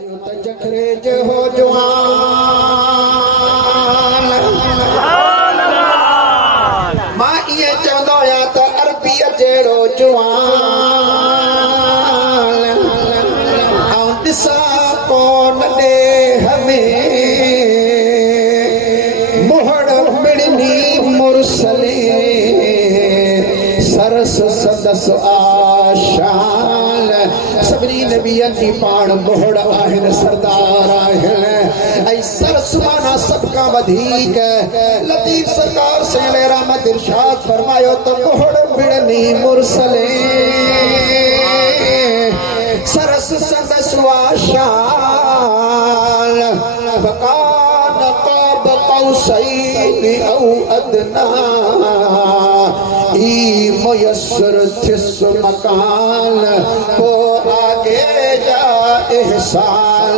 आयो त जखरे जो हो जवान मां ये चवंदो आहियां त अरबीअ जहिड़ो जवान ऐं ॾिसां कोन ॾेह में मोहड़ मिड़नी मुरसले सरस सदस आशान सभिनी नबियनि जी पाण मोहड़ आहिनि सरदार आहिनि ऐं सरस माना सभ खां वधीक लतीफ़ सरकार सैयद रहमत इरशाद फरमायो त मोहड़ मिड़नी मुरसले सरस सदस आशान वकान क़ाब क़ौसैन औ अदना ई मुयस्सर थिस मकान को आगे जा एहसान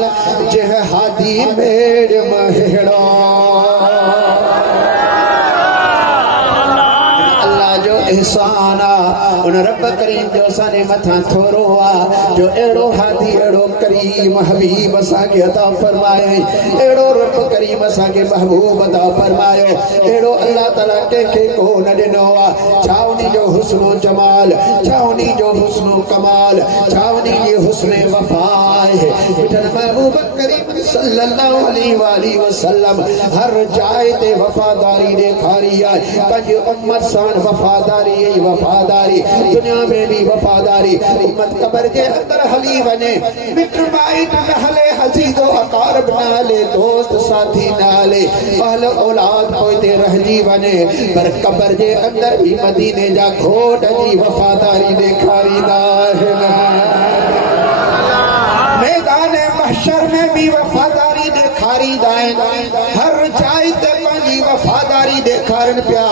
जह हादी मेड़ महड़ा अल्लाह जो एहसान उन रब करीम जो असांजे मथां थोरो आहे जो अहिड़ो हादी अहिड़ो करीम हबीब असांखे अता फरमाए अहिड़ो रब करीम असांखे महबूब अता फरमायो अहिड़ो अल्लाह ताला कंहिंखे को न ॾिनो आहे छा उन्ही जो हुस्न जमाल छा उन्ही जो हुस्न कमाल छा उन्ही जी हुस्न वफा आहे महबूब करीम सल्लल्लाहु अलैहि वसल्लम हर जाइ ते वफादारी ॾेखारी आहे पंहिंजी उम्मत सां वफादारी वफादारी दुनिया में भी वफादारी उम्मत कब्र के अंदर हली वने मिट माइट न हले हजीदो अकारब न हले दोस्त साथी न हले अहल औलाद पोइते रहजी वने पर कब्र जे अंदर भी मदीने जा घोट जी वफादारी ॾेखारींदा आहिनि मैदान महशर में भी वफादारी ॾेखारींदा आहिनि हर जाइ ते पंहिंजी वफादारी ॾेखारनि पिया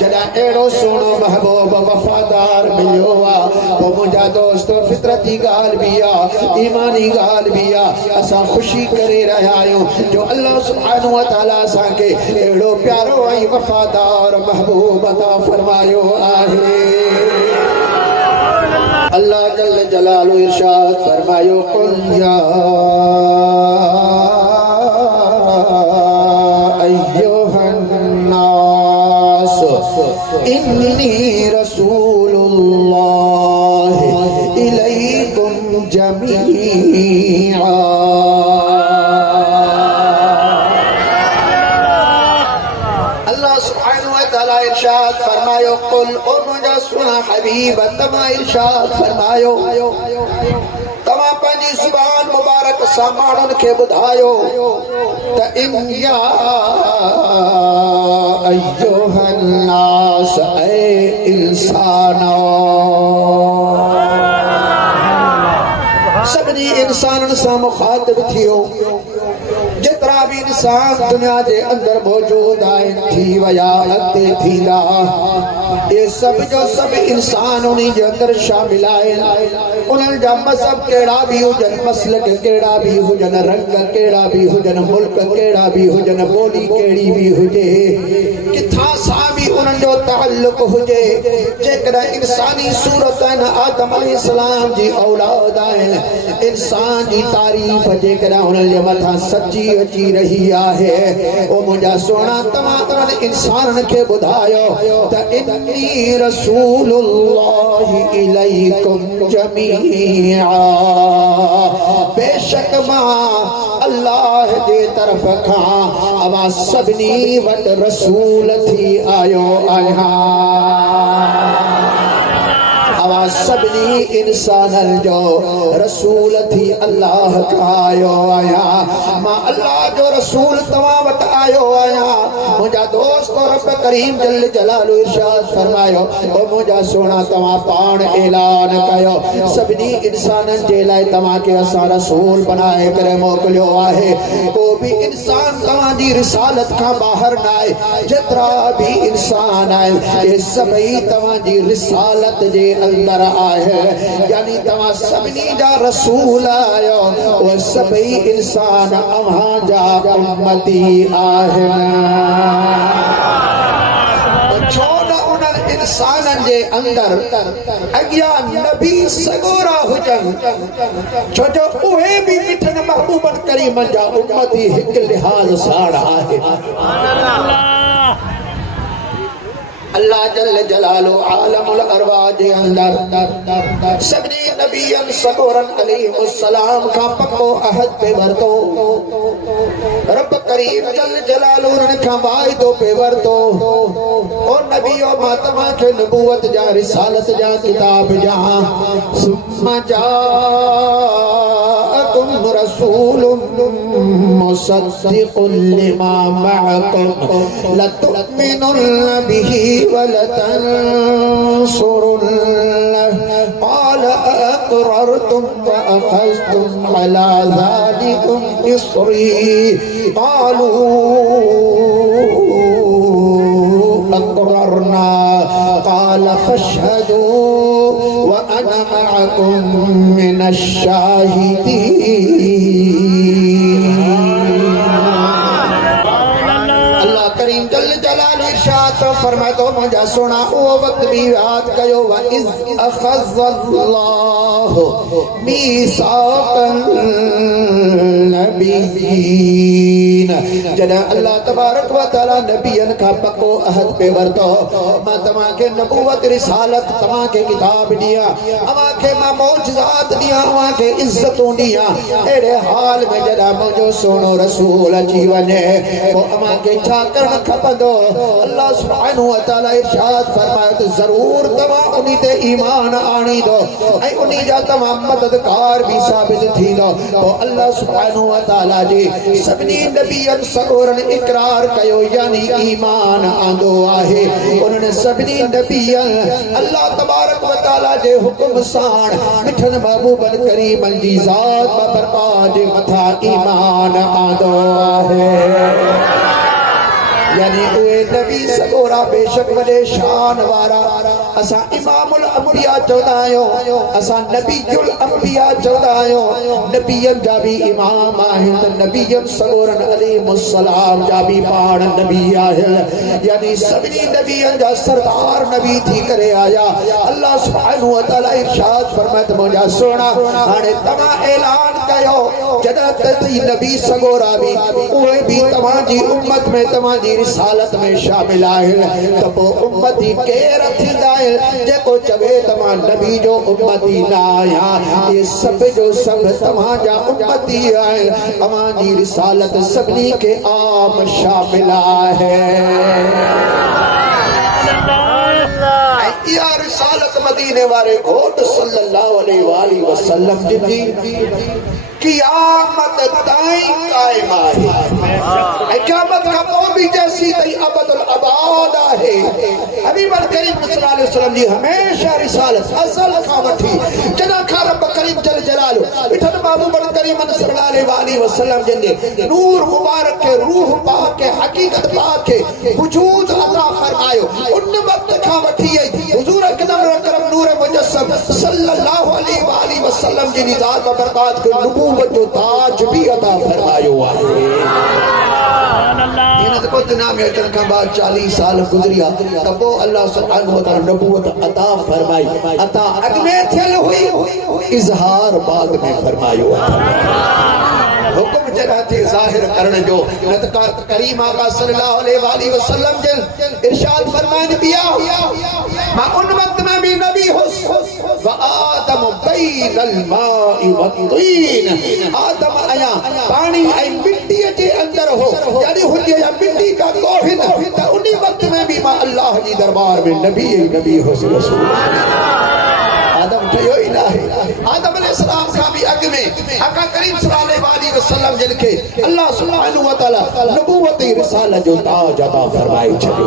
जॾहिं अहिड़ो सुहिणो महबूब वफादार मिलियो आहे पोइ मुंहिंजा दोस्त फितरती ॻाल्हि बि आहे ईमानी ॻाल्हि बि आहे असां ख़ुशी करे रहिया आहियूं जो अल्लाह सुब्हानहु व तआला असांखे अहिड़ो प्यारो ऐं वफादार महबूब अता फरमायो आहे अल्लाह जल जलालु इरशाद फरमायो कुल या अय्युहन्नास इन्नी रसूलुल्लाह इलैकुम जमीआ अल्लाह सुब्हानहु व तआला इरशाद फरमायो कुल ओ मुंहिंजा सुहिणा हबीब तव्हां इरशाद फरमायो तव्हां पंहिंजी ज़ुबान मुबारक सां माण्हुनि खे ॿुधायो त इन या अय्युहन्नास ऐ इंसानो सभिनी इंसाननि सां मुखातिब थियो जेतिरा भी इंसान दुनिया के अंदर मौजूद आहिनि थी विया अॻिते थींदा ये सब जो सब इंसान उन्हीं जे अंदर शामिल आहिनि उन्हनि जा मज़हब कहिड़ा भी हुजनि मसलक कहिड़ा भी हुजनि रंग कहिड़ा भी हुजनि मुल्क कहिड़ा भी हुजनि ॿोली कहिड़ी भी हुजे किथां सां भी उन्हनि जो ताल्लुक हुजे जेकॾहिं इंसानी सूरत आहिनि आदम अलैहिस्सलाम जी औलाद आहिनि इंसान जी तारीफ़ जेकॾहिं उन्हनि जे मथां सची अची रही आहे ओ मुंहिंजा सोना तव्हां उन्हनि इंसाननि खे ॿुधायो त इन्नी रसूलुल्लाह इलैकुम जमीआ बेशक मां अल्लाह जे तरफ़ खां अवां सभिनी वटि रसूल थी आयो आहियां अवां सभिनी इंसाननि जो रसूल थी अल्लाह खां आयो आहियां मां अल्लाह जो रसूल तव्हां वटि आयो आहियां मुंहिंजा दोस्त रब करीम जल जलालु इरशाद फरमायो ओ मुंहिंजा सोना तव्हां पाण ऐलान कयो सभिनी इंसाननि जे लाइ तव्हांखे असां रसूल बनाए करे मोकिलियो आहे को भी इंसान तव्हांजी रिसालत खां ॿाहिरि न आहे जेतिरा भी इंसान आहिनि ये सभई तव्हांजी रिसालत जे अंदर आहे यानी तव्हां सभिनी जा रसूल आहियो उहे सभई इंसान अव्हां जा उम्मती आहिनि छो न उन्हनि इंसाननि जे अंदर अॻियां नबी सगोरा हुजनि छो जो उहे भी मिठनि महबूब करीम जा उम्मती हिक लिहाज साड़ा है अल्लाह जल्ल जलालो आलमुल अरवाह जे अंदर सगरी नबियन सगोरन अलैहिस्सलाम का पक्को अहद पे वरतो रब करीम जल्ल जलालो उन का वायदो पे वरतो और नबियो मातमा के नबूवत जा रिसालत जा किताब जा सुम्मा जाअकुम रसूलुम मुसद्दिकुल लिमा मअकुम लतुमिनुन बिही वलतंसुरुन्नह क़ाल अक़ररतुम वअख़ज़्तुम अला ज़ालिकुम इस्री क़ालू अक़ररना क़ाल फ़अशहदू व अना मअकुम मिनश्शाहिदीन। अल्लाह करीम जल्ल जलालुहु इरशाद फरमाए तो मुझा सुना ओ वक्त भी याद कयो व इज़ अख़ज़ल्लाहु मीसाक़न नबिय्यीन जॾहिं अल्लाह तबारक व तआला नबियन का पक्को अहद पे वरतो मां तव्हां खे नबूवत रिसालत तव्हां खे किताब दिया अवां खे मां मौजज़ात दिया अवां खे इज्जतूं दिया अहिड़े हाल में जॾहिं मुंहिंजो सोनो रसूल अची वञे पोइ अवां खे छा करणु खपंदो अल्लाह सुब्हानहु व तआला इरशाद फरमाए त ज़रूर तव्हां उन ते ईमान आणींदो ऐं उन जा तव्हां मददगार भी साबित थींदो पोइ अल्लाह सुब्हानहु व तआला जी सभिनी नबियन सगोरन इकरार कयो यानी ईमान आंदो आहे उन्हनि सभिनी नबियन अल्लाह तबारक व तआला जे हुक्म सां मिठन महबूबन करीमन जी ज़ात बरक़ात जे मथा ईमान आंदो आहे यानी उहे नबी सगोरा बेशक वॾे शान वारा असां इमामुल अंबिया चवंदा आहियूं असां नबीयुल अंबिया चवंदा आहियूं नबियन जा भी इमाम आहिनि त नबियन सगोरन अलैहिस्सलाम जा भी पाण नबी आहिनि यानी सभिनी नबियन जा सरदार नबी थी करे आया अल्लाह सुब्हानहु व तआला इरशाद फरमाए त मुंहिंजा सोना हाणे तव्हां ऐलान कयो जॾहिं त नबी सगोरा भी उहे भी तव्हांजी उम्मत में तव्हांजी रिसालत में शामिल आहिनि त पोइ उम्मती केरु थींदा आहिनि जेको चवे तव्हां नबी जो उम्मती न आहियां इहे सभु जो सभु तव्हांजा उम्मती आहिनि तव्हांजी रिसालत सभिनी खे आम शामिल आहे इहा रिसालत मदीने वारे घोट सल्लल्लाहु अलैहि वसल्लम जी क़यामत ताईं कायम आहे क़यामत खां पोइ भी जैसी तई अबदुल अबाद आहे हबीब करीम सल्लल्लाहु अलैहि वसल्लम जी हमेशा रिसालत असल खां वठी जॾहिं खां रब करीम जल जलालो मिठन महबूब करीम सल्लल्लाहु अलैहि वसल्लम जे नूर मुबारक के रूह पाक के हकीकत पाक के वजूद अता फरमायो उन वक्त खां वठी हुजूर अकरम अकरम नूर मुजस्सम सल्लल्लाहु अलैहि वसल्लम जी निजात व बरकत के नबूवत जो ताज भी अता फरमायो आहे को दुनिया में अचण खां बाद 40 साल गुजरिया त पोइ अल्लाह सुब्हानहु व तआला नबूवत अता फरमाई अता अॻ में थियल हुई इज़हार बाद में फरमायो हुक्म जगह थे ज़ाहिर करण जो न त करीम आका सल्लल्लाहु अलैहि वसल्लम जन इरशाद फरमाइन पिया मां उन वक्त में भी नबी हुस व आदम बैनल माई व तीन आदम आया पानी ऐं मिट्टी जे अंदर हो यानी हुजे या मिट्टी का कोहिन त उन वक्त में भी मां अल्लाह जी दरबार में नबी हुस रसूल आदम ठयो इलाही आदम अलैहिस्सलाम का भी अग में आका करीम सल्लल्लाहु अलैहि वसल्लम जिन के अल्लाह सुब्हानहु व तआला नबूवत रिसालत जो ताज अता फरमाई छॾियो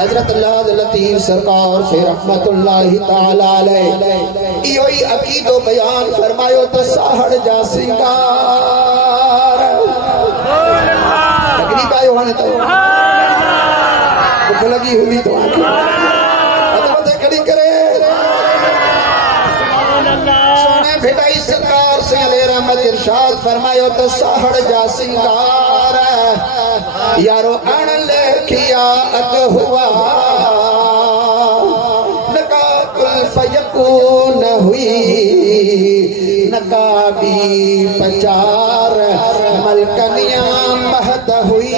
हजरत अल्लाह लतीफ सरकार से रहमतुल्लाहि तआला अलैहि इहो ई अकीदो बयान फरमायो त साहड़ जा सिंगार तकलीफ आयो हाणे तो भूख लगी हुई तो आके खड़ी करे भिटाई सरकार से अलैहि रहमत इरशाद फरमायो तो साहड़ जा सिंगार यारो अण लेखिया अग हुआ नका कुल फयकून हुई न काबी पचार मलकनिया महत हुई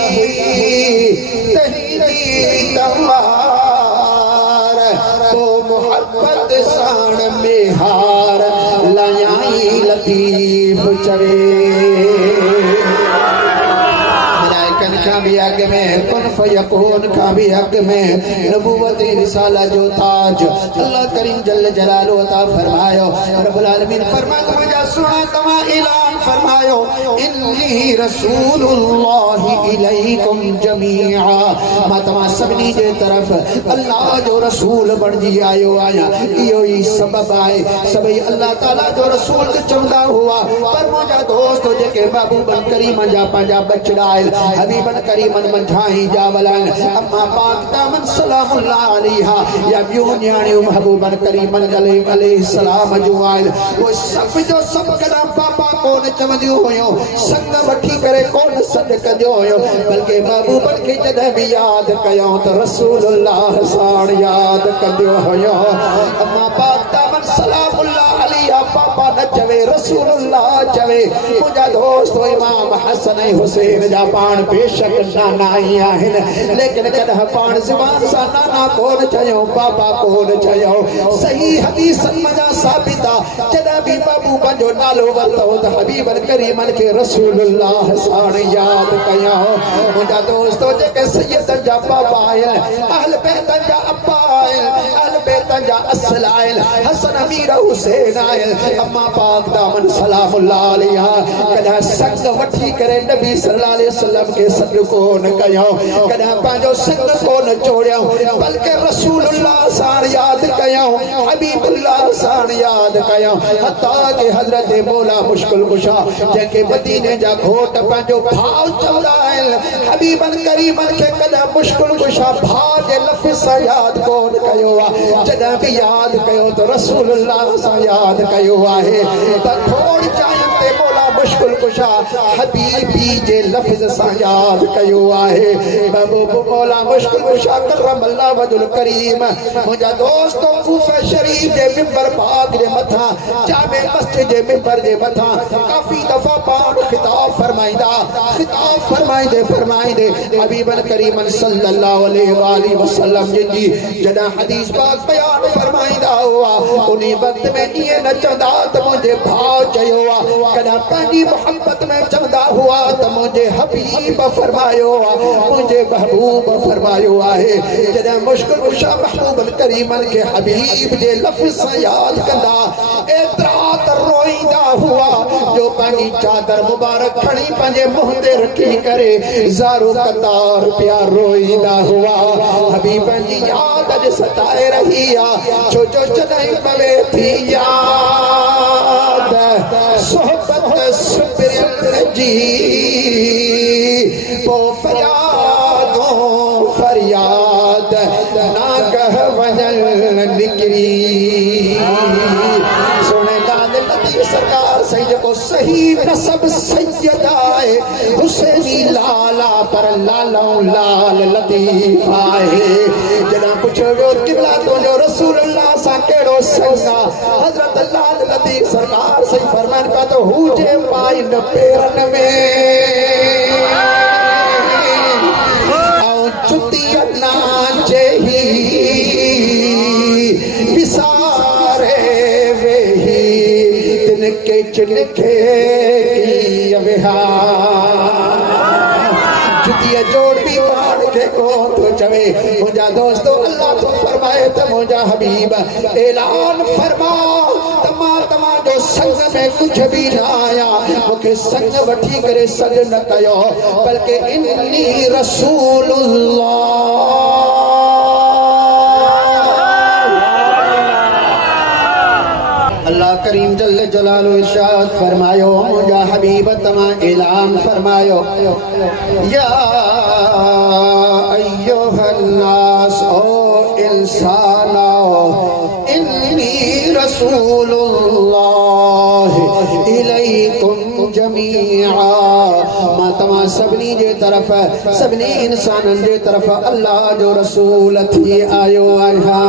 तही तवार वो मोहब्बत साण में हार लयाई लतीफ चवे का भी हक में कुन फयकून का भी हक में नबूवत रिसाला जो ताज अल्लाह करीम जल्ल जलालहु अता फरमायो रब्बुल आलमीन फरमाता मुझे सुना तमा ऐलान फरमायो इन्नी रसूलुल्लाहि इलैकुम जमीआ मां तमा सभनी जे तरफ अल्लाह जो रसूल बण जी आयो आया इहो ही सबब आहे सभई अल्लाह ताला जो रसूल चवंदा हुआ पर मुंहिंजा दोस्त जेके महबूबन करीम जा पंहिंजा बचड़ा हबीबन करीमन मंझाई जावलन अम्मा पाक दामन सलामुल्लाह अलैहा या बियो न्याणियों महबूबन करीमन अलैहि सलाम जो आयल वो सब जो सब कदम पापा कोन चवंदियो हुयो संग वठी करे कोन सद कदियो हुयो बल्कि महबूबन के जदे भी याद कयो तो रसूलुल्लाह साण याद कदियो हुयो अम्मा पाक दामन सलामुल्लाह अलैहा पापा न चवे रसूलुल्लाह चवे मुजा दोस्त इमाम हसन हुसैन जा पाण बेशक नाना ही आहिन लेकिन कदह पाण ज़बान सा नाना कोन चयो पापा कोन चयो सही हदीस मजा साबिता जदा भी बाबू पंजो नालो वरतो त हबीबन करीमन के रसूलुल्लाह साण याद कया मुजा दोस्तो जेके सैयद जा पापा आया अहल बैत जा अब्बा आया अहल बैत जा असल आया हसन अमीर हुसैन आया अम्मा पाक दामन सलामुल्लाह अलैहा कदा संग वठी करे नबी सल्लल्लाहु अलैहि वसल्लम के संग को न कयो कदा पांजो संग को न छोड़ियो बल्कि रसूलुल्लाह साण याद कयो हबीबुल्लाह साण याद कयो हत्ता के हजरत मौला मुश्किल कुशा जेके मदीने जा घोट पांजो भाव चवंदा आहिन हबीबन करीमन के कदा मुश्किल कुशा भाव जे लफ्ज़ सा याद कोन कयो जदा भी याद कयो तो रसूलुल्लाह सा याद कयो आहे त खोड़ चाहे मौला मुश्किल कुशा हबीबी जे लफ्ज़ सा याद कयो आहे बाबू मौला मुश्किल कुशा करमल्लाह वजुल करीम मुजा दोस्तों कूफा शरीफ जे मिंबर पाक जे मथा जामे मस्जिद जे मिंबर जे मथा काफी दफा पाक खिताब फरमाइंदे हबीबन करीमन सल्लल्लाहु अलैहि वसल्लम जी जदा हदीस पाक बयान फरमाइंदा हुआ उन्हीं वक्त में ये न चंदा त मुझे भाव चयो कदा पंजी मोहब्बत में चंदा हुआ त मुझे हबीब फरमायो मुझे महबूब फरमायो आहे जदा मुश्किल कुशा महबूब करीमन के हबीब जे लफ्ज़ याद कंदा एतरा रोईंदा हुआ जो पंजी चादर मुबारक खणी पंजे मुंह ते रखी करे ज़ारो कतार प्यार रोईंदा हुआ हबीब जी याद अज सताए रही आ छो जो चदई पवे थी याद सोहबत सुबरन जी पो फरियाद ना कह वजन निकरी सोने गाल लतीफ सरकार सही जो सही नसब सैयद आए हुसैनी लाला पर लालो लाल लतीफ आए जना पुछो किबला तो जो रसूलुल्लाह सा केड़ो संगा हजरत लाल लतीफ सरकार सही फरमान का तो हुजे पाई न पेरन में आओ चुती नाचे ही विसारे वेही तिनके चिनके की जुतिया जोड़ भी बाढ़ के को तो चवे मुझा दोस्तों अल्लाह तो फरमाए तो मुझा हबीब ऐलान फरमा तमा जो संग में कुछ भी ना आया मुखे संग वठी करे सद न कयो बल्कि इन्नी रसूलुल्लाह अल्लाह करीम जल्ल जलालहु इरशाद फरमायो मुझा हबीब तमा ऐलान फरमायो या अय्युहन्नास ओ इंसानो इन्नी रसूलुल्लाह इलैकुम जमीआ मां तमा सबनी जे तरफ सबनी इंसानन जे तरफ अल्लाह जो रसूल थी आयो आया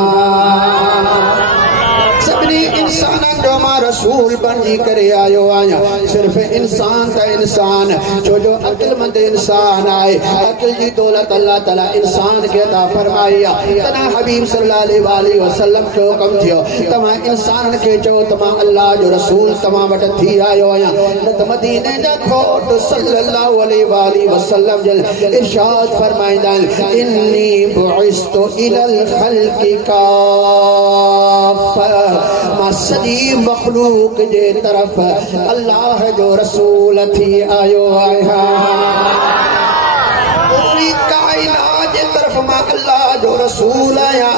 सबनी इंसान जो मां रसूल बनी करे आयो आया सिर्फ इंसान ता इंसान जो जो अक्लमंद इंसान आए अक्ल जी दौलत अल्लाह ताला इंसान के अता फरमाई तना हबीब सल्लल्लाहु अलैहि वसल्लम जो हुक्म थियो तमा इंसान के चो तमा अल्लाह जो रसूल तमा वट थी आयो आया न त मदीने जा खोट सल्लल्लाहु अलैहि वसल्लम जल इरशाद फरमाइंदा इन्नी बुइस्तु इलल खल्क़ि काफ़ा मां सजी मखलूक जे तरफ अल्लाह जो रसूल थी आयो आया पूरी कायनात जे तरफ मां अल्लाह जो रसूल आया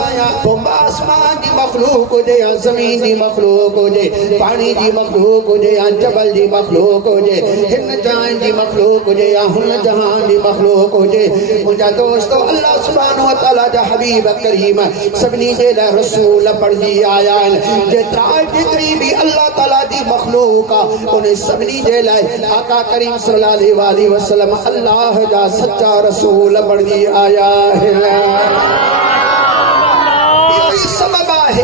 तो आसमान जी मखलूक हुजे या जमीन जी मखलूक हुजे पानी जी मखलूक हुजे या जबल जी मखलूक हुजे हिन जहान जी मखलूक हुजे या हुन जहान जी मखलूक हुजे मुंहिंजा दोस्तों अल्लाह सुब्हानहु व तआला जा हबीब करीम सभिनी जे लाइ रसूल पढ़जी आया आहिनि जेतिरी भी अल्लाह ताला जी मखलूक आहे उन सभिनी जे लाइ आका करीम सल्लल्लाहु अलैहि वसल्लम अल्लाह जा सच्चा रसूल पढ़जी आया है सबब है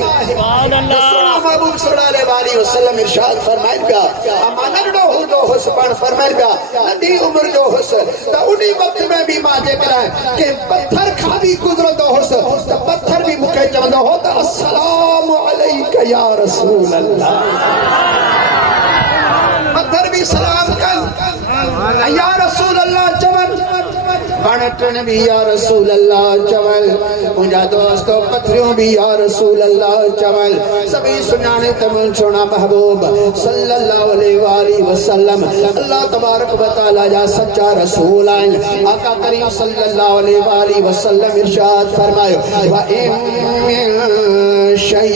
महबूब सल्लल्लाहु अलैहि वसल्लम इरशाद फरमाइबा अमानड़ो हो जो हुस पण फरमाइबा नदी उम्र जो हुस त उनी वक्त में भी मां जे करे के पत्थर खा भी गुजरंदो हुस त पत्थर भी मुखे चवंदो हो त अस्सलाम अलैका या रसूल अल्लाह पत्थर भी सलाम कर या रसूल अल्लाह चवन बनटन भी या रसूल अल्लाह चवल मुंहिंजा दोस्तों पत्थरियों भी या रसूल अल्लाह चवल सभी सुञाणे तमन सोना महबूब सल्लल्लाहु अलैहि वसल्लम अल्लाह तबारक व तआला जा सच्चा रसूल आहिनि आका करीम सल्लल्लाहु अलैहि वसल्लम इरशाद फरमायो व इन शै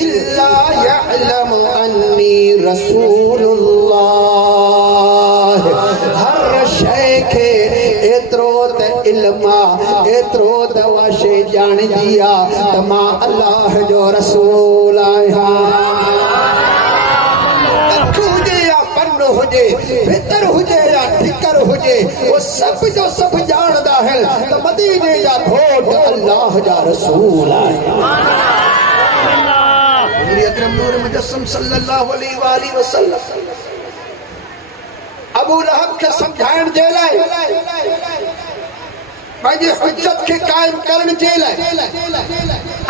इल्ला यअलमु अन्नी रसूलुल्लाह हर शै के एतरो त इल्मा एतरो त वाशे जान दिया तमा अल्लाह जो रसूल आया हुजे या पन हुजे भीतर हुजे या ठिकर हुजे वो सब जो सब जानदा है त मदीने जा घोट अल्लाह जा रसूल आया नबी अकरम नूर मुजस्सम सल्लल्लाहु अलैहि वसल्लम अबू लहब के समझाइण जे लाइ पंहिंजी हुज्जत के कायम करण जे लाइ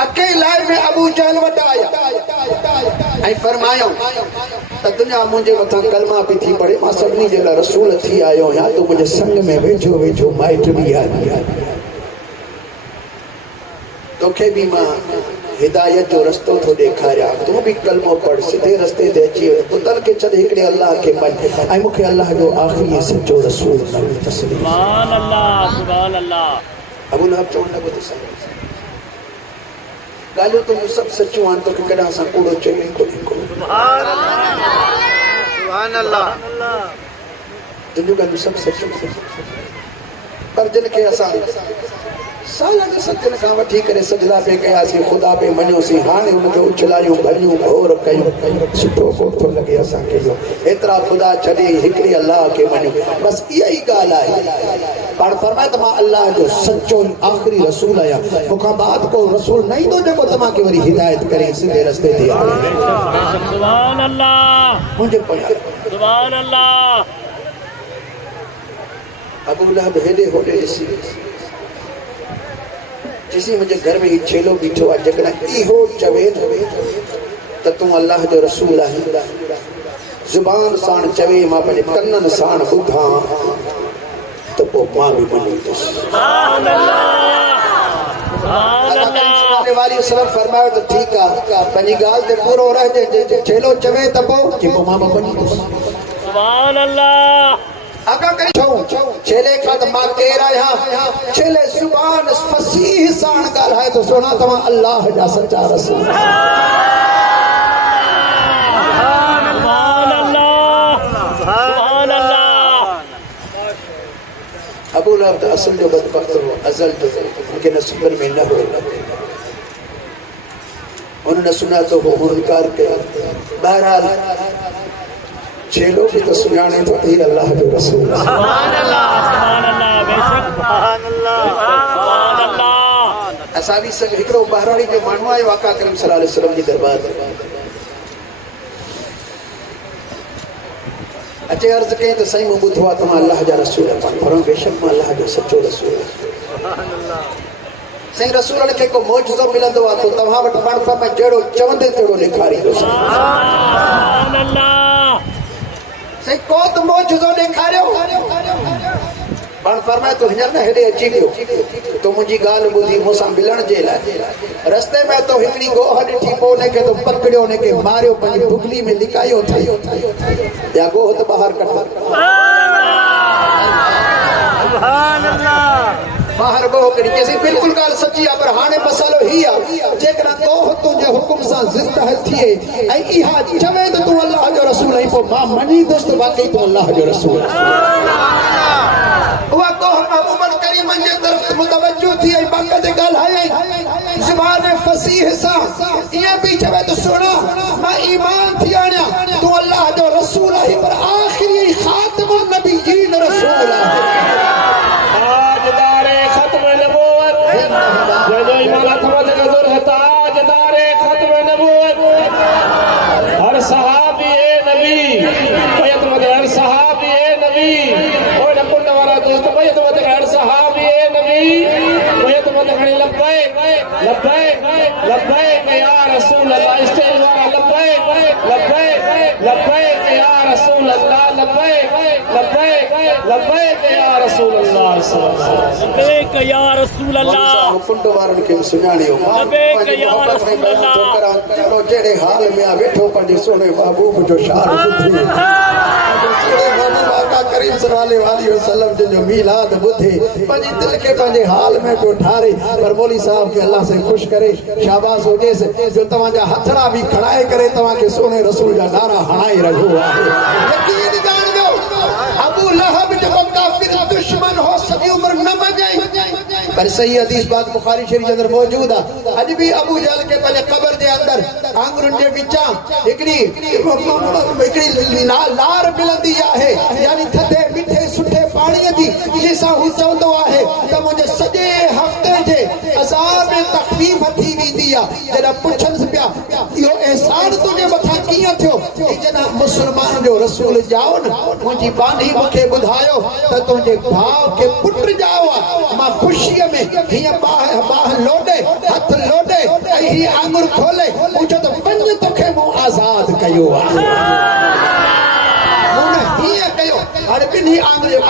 अकेला में अबू जहल वटि आया ऐं फरमायो त दुनिया मुंहिंजे मथां कलमा पई थी पढ़े मां सभिनी जे लाइ रसूल थी आयो आहियां तूं मुंहिंजे संग में वेझो वेझो माइट बि आहे तोखे बि मां हिदायत जो रस्तो तो देखारिया तू भी कलमो पढ़ सीधे रस्ते ते अची पुतल के छॾे हिकिड़े अल्लाह के मन ऐं मूंखे अल्लाह जो आख़िरी सच्चो रसूल सुभान अल्लाह अबू लहब चवण लॻो त साईं ॻाल्हियूं तो सभु सचूं आहिनि तोखे कॾहिं असां कूड़ो चई कोन्हे सुभान अल्लाह तुंहिंजूं ॻाल्हियूं सभु सचूं पर जिन खे असां सालन सजन का वठी करे सजदा पे कयासीं खुदा पे मञोसीं हाणे उनखे उछलायूं भॼियूं घोर कयूं सुठो कोठो लॻे असांखे जो एतिरा ख़ुदा छॾे हिकिड़ी अल्लाह खे मञूं बसि इहा ई ॻाल्हि आहे पाण फरमाए त मां अल्लाह जो सचो आख़िरी रसूल आहियां मूंखां बाद को रसूल न ईंदो जेको तव्हांखे वरी हिदायत करे सिधे रस्ते ते आणे सुभान अल्लाह मुंहिंजे पोयां सुभान अल्लाह अबू लहब हेॾे होॾे ॾिसी जिसी मुझे घर में ही छेलो बीठो आ जकना इहो चवे त तूं अल्लाह जो रसूल आहे जुबान साण चवे मां पंहिंजे कननि साण ॿुधा त पोइ मां बि मञींदुसि सुभान अल्लाह वाली वसल्लम फरमायो त ठीकु आहे पंहिंजी ॻाल्हि ते पूरो रहिजे छेलो चवे त पोइ जेको मां बि मञींदुसि सुभान अल्लाह आका करे छेले का त मां केर आहियां छेले जुबान फसीह साण ॻाल्हाए तो सुना तव्हां अल्लाह जा सच्चा रसूल सुभान अल्लाह सुभान अल्लाह अबू लहब त असल जो बदबख्त हो अज़ल जो उनके नसीब में न हो उन्होंने सुना तो वो इनकार किया बहरहाल छेलो भी तो सुनाने तो ही अल्लाह जो रसूल सुभान अल्लाह बेशक सुभान अल्लाह असां भी सब हिकड़ो बहराड़ी जो माण्हू आयो आका करम सल्लल्लाहु अलैहि वसल्लम जी दरबार अचे अर्ज कई तो सही मुंह बुधवा तुम अल्लाह जा रसूल पर बेशक मां अल्लाह जो सच्चो रसूल सही रसूल के को मौजूदो मिलंदो आ तो तव्हां वट पण पर में जेड़ो चवंदे तेड़ो लिखारी दो सुभान अल्लाह सही को तो मौजूदो लिखारियो पण फरमाए तो हिंजर ने हेडे अची गयो तो मुजी गाल बुधी मोसा मिलण जे लाए रस्ते में तो हिकड़ी गोह ॾिठी पो ने के तो पकड़ियो ने के मारियो पंहिंजी भुगली में लिकायो थई या गोह तो बाहर कढो सुभान अल्लाह बाहर गोह कड़ी कैसे बिल्कुल गाल सच्ची आ पर हाने मसालो ही आ जेकरा गोह तुझे हुकुम सा जिंदा थिए ऐ इहा चवे तो तू अल्लाह जो रसूल है पो मां मनी दोस्त वाकई तू अल्लाह जो रसूल हुआ गोह महबूबन करीम जे तरफ मुतवज्जो थी ऐ बाका दे गाल है जुबान फसीह सा ये भी चवे तो सुना मैं ईमान थी आया तू अल्लाह जो रसूल है पर आखिरी खातमुन नबीयीन रसूल है जो ईमान थमद नजर है ताजदारे खत्म नबूवत हर सहाबी ए नबी बैत मद हर सहाबी ए नबी ओ न कुंड वाला दोस्त बैत मद हर सहाबी ए नबी बैत मद खड़ी लब्बैक लब्बैक लब्बैक या रसूल अल्लाह स्टेज वाला लब्बैक लब्बैक लब्बैक या रसूल अल्लाह लब्बैक लब्बैक लब्बैक या रसूल अल्लाह लब्बैक या रसूल अल्लाह कुंड वारन के सुनाणियो लब्बैक या रसूल अल्लाह चलो जेड़े हाल में आ बैठो पंजे सोने महबूब जो शान बुधी सोने महबूब आका करीम सल्लल्लाहु अलैहि वसल्लम जो मिलाद बुधी पंजे दिल के पंजे हाल में को ठारे पर मौली साहब के अल्लाह से खुश करे शाबाश हो जे जो तवा जा हथड़ा भी खड़ाए करे तवा के सोने रसूल जा नारा हणाई रहो आहे यकीन जान लो अबू लहब जो काफिर दुश्मन हो सभी उम्र न मगे पर सही हदीस बात बुखारी शरीफ के अंदर मौजूद है अज भी अबू जहल के पहले कब्र के अंदर आंगुरन के विचा एकड़ी लार मिलंदी आहे यानी थधे मिठे सुठे पानी दी जैसा हु चवंदो आहे त मुझे सजे हफ्ते जे अज़ाब में तकलीफ थी वेंदी आहे जरा पुछन पिया यो एहसान तुझे मथा किया थियो जना मुसलमान जो रसूल जाओ न मुजी बानी मुखे बुधायो त तुझे भाव के पुत्र जाओ मां खुशी में हिया बाह लोडे हाथ लोडे ही आंगुर खोले पूछो तो पंज तोखे मु आजाद कयो हिया कयो हर बिन ही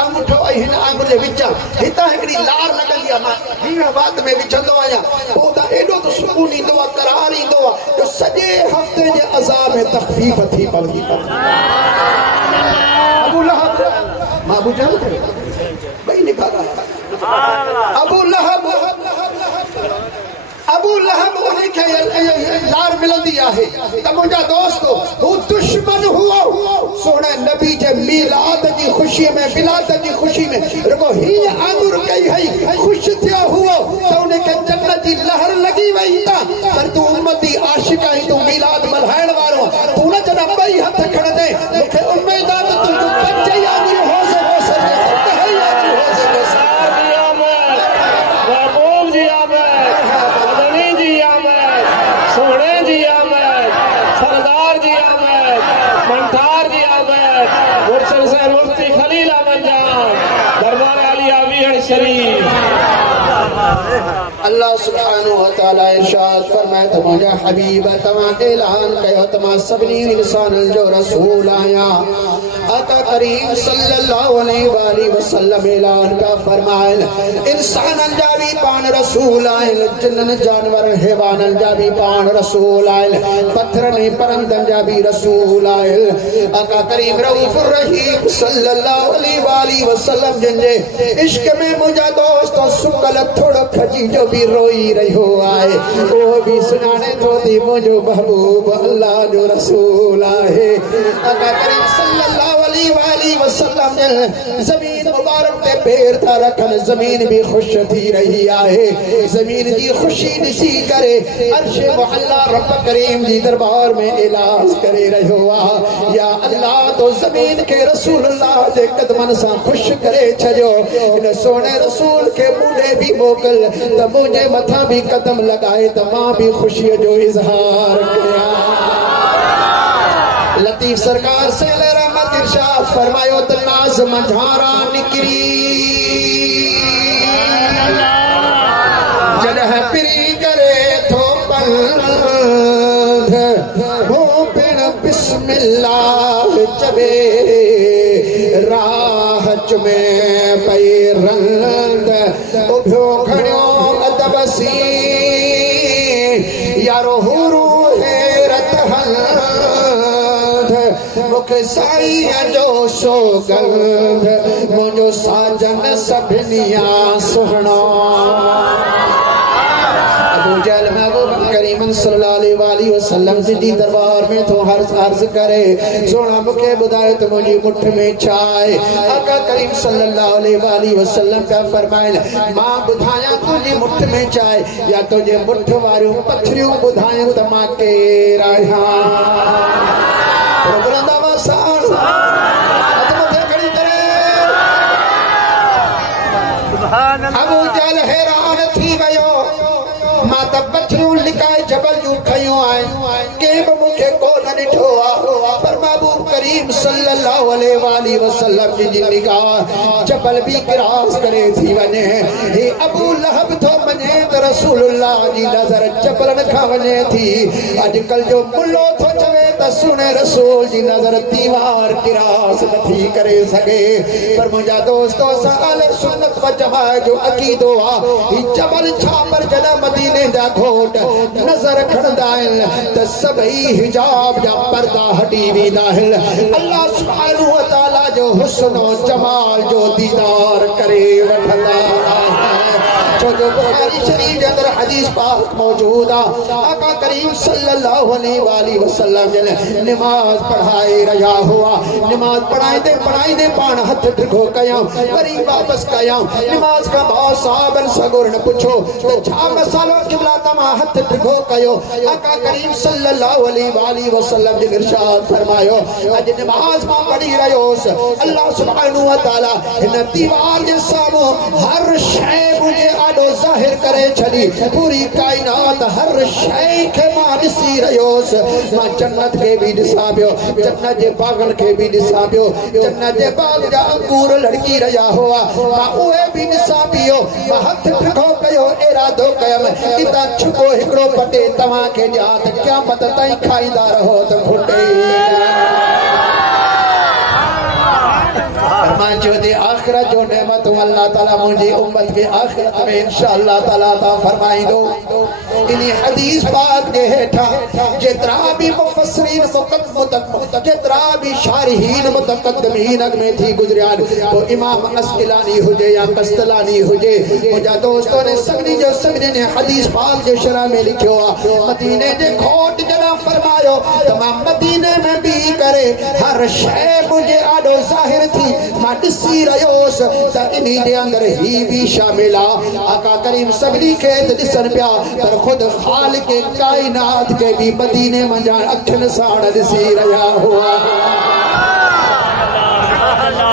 अंगूठो हिन आंगुर जे विच हिता हिकड़ी लार लगंदी आ मां हिन बात में विचंदो आया ओ ता एडो तो सुकून इंदो करार इंदो जो सजे हफ्ते जे अज़ाब में तखफीफ थी पवंदी अबू लहब माबू जहल भाई निकाला अबू लहब उन्हें के लार मिलंदी आहे त मुंजा दोस्तो वो दुश्मन हुआ सोने नबी के मिलाद की खुशी में मिलाद की खुशी में रुको ही आंगुर कई है खुश थियो हुआ तो उन्हें के जन्नत की लहर लगी वई ता पर तू उम्मती आशिका ही तू मिलाद मल्हाइण वारो तू न जना बई हथ खड़ दे मूंखे उम्मीद आ त तू बच्चे आंगुर हो सके अल्लाह सुब्हानहु व तआला इरशाद फरमाए तमाजा हबीब तमा ऐलान कयो तमा सभनी इंसानन जो रसूल आया आका करीम सल्लल्लाहु अलैहि वसल्लम ऐलान का फरमाए इंसानन जा भी पान रसूल आए जिन्नन जानवर हैवानन जा भी पान रसूल आए पत्थरन परंदन जा भी रसूल आए आका करीम रऊफुर रहीम सल्लल्लाहु अलैहि वसल्लम जिनजे इश्क में मुझा दोस्तों सुकल थोड़ो खजी जो भी रोई रहो आए वो भी सुनाने तो दी मुझो महबूब अल्लाह जो रसूल आए आका करीम सल्लल्लाहु अलैहि वसल्लम जमीन मुबारक पे पैर था रखन जमीन भी खुश थी रही आए जमीन की खुशी निसी करे अर्श मुअल्ला रब करीम जी दरबार में इलाज करे रहो आ या अल्लाह तो जमीन के रसूलुल्लाह दे कदमन सा खुश करे छजो इन सोने रसूल के मुंडे भी मोकल त मुझे मथा भी कदम लगाए त मां भी खुशी जो इजहार किया लतीफ सरकार से रहमत इरशाद फरमायो त नाज़ मंझारा निकरी जॾहिं पिरी करे थो पंध हो पिण बिस्मिल्लाह चवे राह चुमे पई रंद उभियो खणियो अदब सी यारो हुरू हैरत हंध मूंखे साईं जो सौगंध मुंहिंजो साजन सभिनिया सुहिणो अबू जहल महबूब करीम सल्लल्लाहु अलैहि वसल्लम जी दरबार में तो अर्ज करे सोना मूंखे ॿुधायो त मुंहिंजी मुठ में छा आहे आका करीम सल्लल्लाहु अलैहि वसल्लम पिया फरमाइनि मां ॿुधायां तुंहिंजी मुठ में छा आहे या तुंहिंजे मुठ वारियूं पथरियूं ॿुधायूं त मां केरु आहियां बुलंद आवाज़ सां हथ मथे खड़ी करे सुभान अल्लाह अबू जहल हैरान थी वियो मां त पथरियूं लिकाए जबल जूं खयूं आहिनि कंहिं बि मूंखे कोन ॾिठो आहे पर महबूब करीम सल्लल्लाहु अलैहि वसल्लम जी निगाह जबल भी क्रॉस करे थी वञे हे अबू लहब थो मञे त रसूलुल्लाह जी नज़र जबलन खां वञे थी अॼुकल्ह जो मुल्लो थो चवे त सुने रसूल जी नज़र दीवार क्रॉस नथी करे सघे पर मुंहिंजा दोस्तो असां अहले सुन्नत व जमाअत जो अक़ीदो आहे ही जबल छापर जॾहिं मदीने जा घोट नज़र खणंदा आहिनि त सभई हिजाब जा पर्दा हटी वेंदा आहिनि अल्लाह सुब्हानहु व तआला जो हुस्न और जमाल जो दीदार करे वठंदा छो जो बुखारी शरीफ के अंदर हदीस पाक मौजूद है आका करीम सल्लल्लाहु अलैहि वसल्लम जने नमाज पढ़ाए रहा हुआ नमाज पढ़ाईंदे पाण हथ ढिघो कयां वरी वापस कयां नमाज का बाद साहबन सगुर ने पूछो तो छा मसालो किबला तमा हथ ढिघो कयो आका करीम सल्लल्लाहु अलैहि वसल्लम ने इरशाद फरमायो अज नमाज मां पढ़ी रहियोस अल्लाह सुब्हानहु व तआला इन दीवार के सामने हर शय मुझे आडो जाहिर करे छड़ी पूरी कायनात हर शय के मां ॾिसी रहियोस मां जन्नत के भी ॾिसां पियो जन्नत जे बागन के भी ॾिसां पियो जन्नत जे बाग जा अंगूर लड़की रहिया हुआ मां उहे भी ॾिसां पियो मां हथ ढिघो कयो इरादो कयमि इतां छुपो हिकिड़ो पटे तव्हां खे ॾियां त क़यामत ताईं खाईंदा रहो त घुटे फरमाए आखिरत जो नेमत अल्लाह ताला मुझे उम्मत के आखिरत में इंशाअल्लाह ताला ता फरमाइंदो इन्हीं हदीस पाक के हेठा जेतरा भी मुफस्सिरीन जेतरा भी शारिहीन मुतकद्दमीन में थी गुजरियान वो इमाम अस्किलानी हुजे या कस्तलानी हुजे मुझा दोस्तों ने सभी ने हदीस पाक के शरह में लिखियो मदीने जे खोट जना फरमायो तमाम मदीने में भी करे हर शय मुझे आडो जाहिर थी मां ॾिसी रहियोस त इन्हीं जे अंदर ही भी शामिल आ आका करीम सभी के ॾिसन पिया पर खुद खालिक कायनात के भी मदीने मंझा अखियुनि सां ॾिसी रहिया हुआ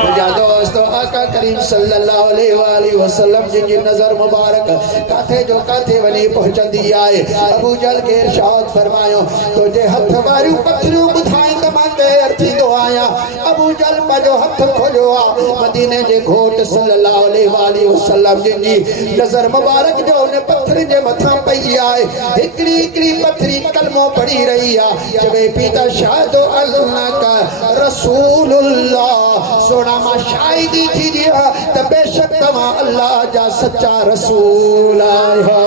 मुझा दोस्तो आका करीम सल्लल्लाहु अलैहि वसल्लम जी नजर मुबारक काथे जो काथे वनी पहुंचंदी आए अबू जहल के इरशाद फरमायो तो जे हथ वारियूं पथरियूं ॿुधाई त मां तैयार थींदो आहियां अबू जहल पंहिंजो हथ खोलियो आहे मदीने जे घोट सल्लल्लाहु अलैहि वसल्लम जी नजर मुबारक जो उन पत्थर जे मथां पई आहे हिकड़ी हिकड़ी पथरी कलमो पढ़ी रही आहे जबे पीता शाहदो अल्लाह का रसूलुल्लाह सोना मां शाहिदी थी दिया त बेशक तव्हां अल्लाह जा सच्चा रसूल आहियो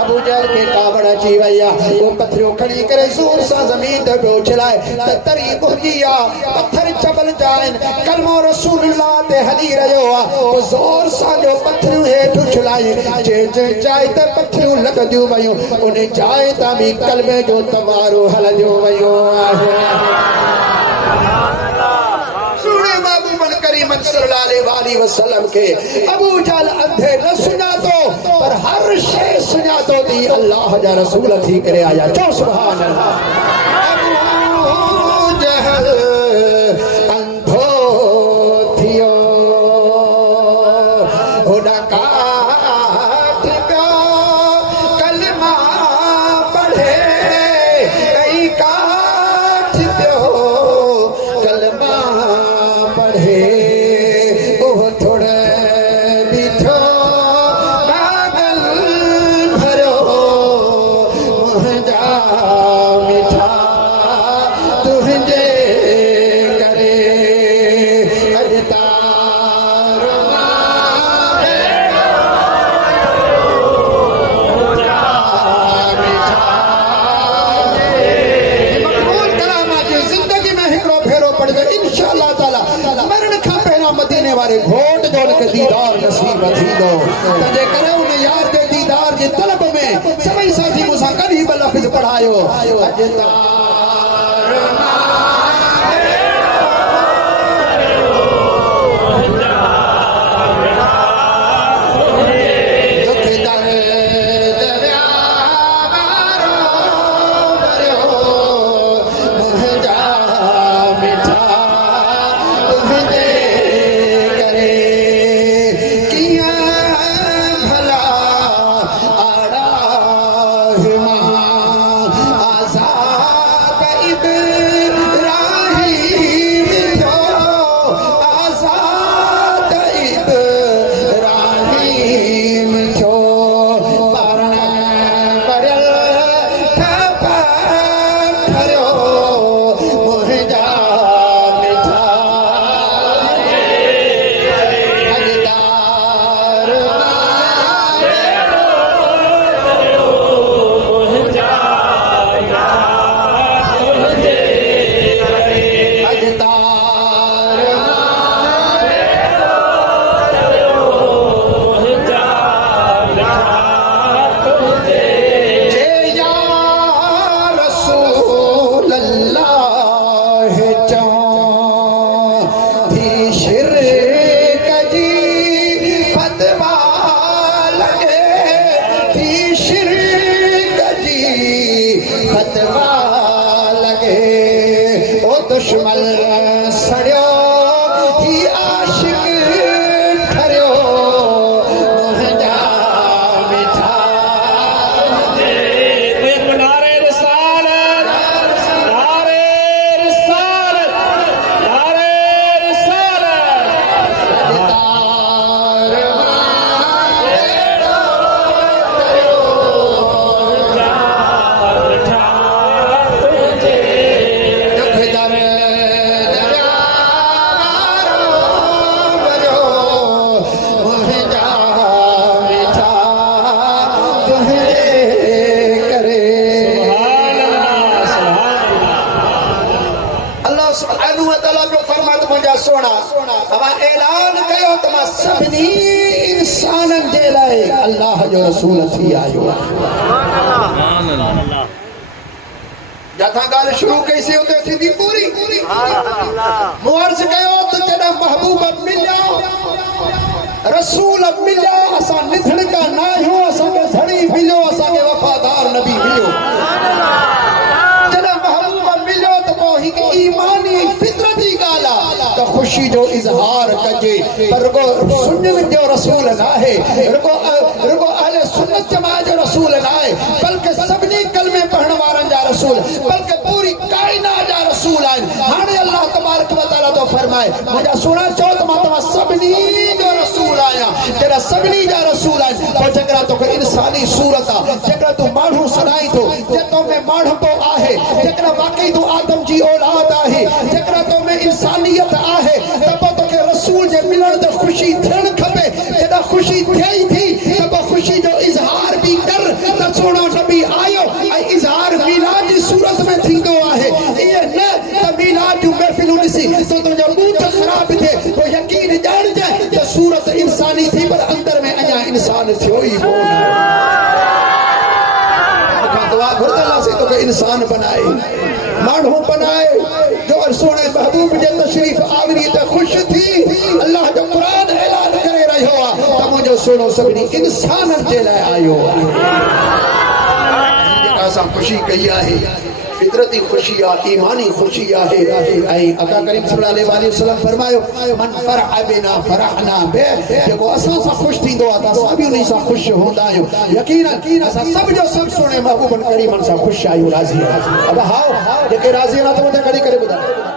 अबू जहल के कावड़ अची वई आहे वो पथरियूं खणी करे ज़ोर सां ज़मीन ते पियो उछलाए त तरी बुझी आहे पत्थर जबल जा आहिनि कलमो रसूलुल्लाह ते हली रहियो आहे वो ज़ोर सां जो पथरियूं हेठि उछलाई जे जाइ ते पथरियूं लॻंदियूं वयूं उन जाइ तां बि कलमे जो तवारो हलंदियो वियो आहे सल्लल्लाहु अलैहि वसल्लम के अबू जहल अंधे न सुञातो पर हर शय सुञातो थी अल्लाह जा रसूल थी करे आया चो सुभान अल्लाह अबू जहल अंधो थियो होड़ा काठ का कलमा पढ़े कई काठ पियो इंशाअल्लाह ताला मरण खां पहिरां मदीने वारे घोट जो उनके दीदार नसीब थींदो तंहिंजे करे उन यार जे दीदार जे तलब में सभई साथी मूंसां कॾहिं बि लफ़्ज़ पढ़ायो दुश्मन सड़ियो ही आशिक ठरियो मुंहिंजा मिठा नारे रिसालत नारे रिसालत नारे रिसालत सोना हवा ऐलान कयो त मां सभिनी इंसाननि जे लाइ अल्लाह जो रसूल थी आयो सुभान अल्लाह जथा ॻाल्हि शुरू कईसीं उते थींदी पूरी मूं अर्ज़ कयो त जॾहिं महबूब मिलिया रसूल मिलिया असां निधड़का न आहियूं असांखे धड़ी मिलियो असांखे वफ़ादार नबी मिलियो जॾहिं महबूब मिलियो त पोइ हिकु ईमानी फितरती ॻाल्हि आहे त ख़ुशी जो इज़हार कजे पर रुगो सुन्नत जो रसूल न आहे रुगो अहले सुन्नत जमात जो रसूल न आहे बल्कि सभिनी कलमे पढ़ण वारनि जा रसूल बल्कि पूरी काइनात जा रसूल आहिनि हाणे अल्लाह तबारक व तआला तो फरमाए मुंहिंजा सुणा चओ त मां तव्हां सभिनी जो रसूल आहियां जॾहिं सभिनी जा रसूल आहिनि पोइ जेकॾहिं तोखे इंसानी सूरत आहे जेकॾहिं तूं माण्हू सॾाई थो जे तो में माण्हू तो आहे जेकॾहिं वाकई तूं आदम जी औलाद आहे जेकॾहिं तो में इंसानियत आहे त पोइ तोखे रसूल जे मिलण ते ख़ुशी थियणु खपे जॾहिं ख़ुशी थिए थी त पोइ ख़ुशी जो इज़हार बि कर त सोनो नबी आयो ऐं इज़हार मीलाद जी सूरत में थींदो आहे ईअं न त मीलाद जूं महफ़िलूं ॾिसी तो तुंहिंजो बूथ ख़राब थिए पोइ यकीन ॼाणजांइ त सूरत इंसानी थी पर अंदर में अञा इंसान थियो ई कोन दुआ घुरंदासीं तोखे इंसान बनाए माण्हू बनाए जो सोने महबूब जे तशरीफ़ आवरी ते ख़ुशि थी अल्लाह जो क़ुरान ऐलान करे रहियो आहे त मुंहिंजो सोनो सभिनी इंसाननि जे लाइ आयो आहे जेका असां ख़ुशी कई आहे फितरती खुशी आहे ईमानी खुशी आहे ऐं आका करीम सल्लल्लाहु अलैहि वसल्लम फरमायो मन फरह बिना फरहना बे जेको असां सां ख़ुशि थींदो आहे त असां बि उन सां ख़ुशि हूंदा आहियूं यकीनन असां सभ जो सभ सुणे महबूबनि करीमनि सां ख़ुशि आहियूं राज़ी अब हाओ जेके राज़ी न त कॾहिं करे ॿुधायो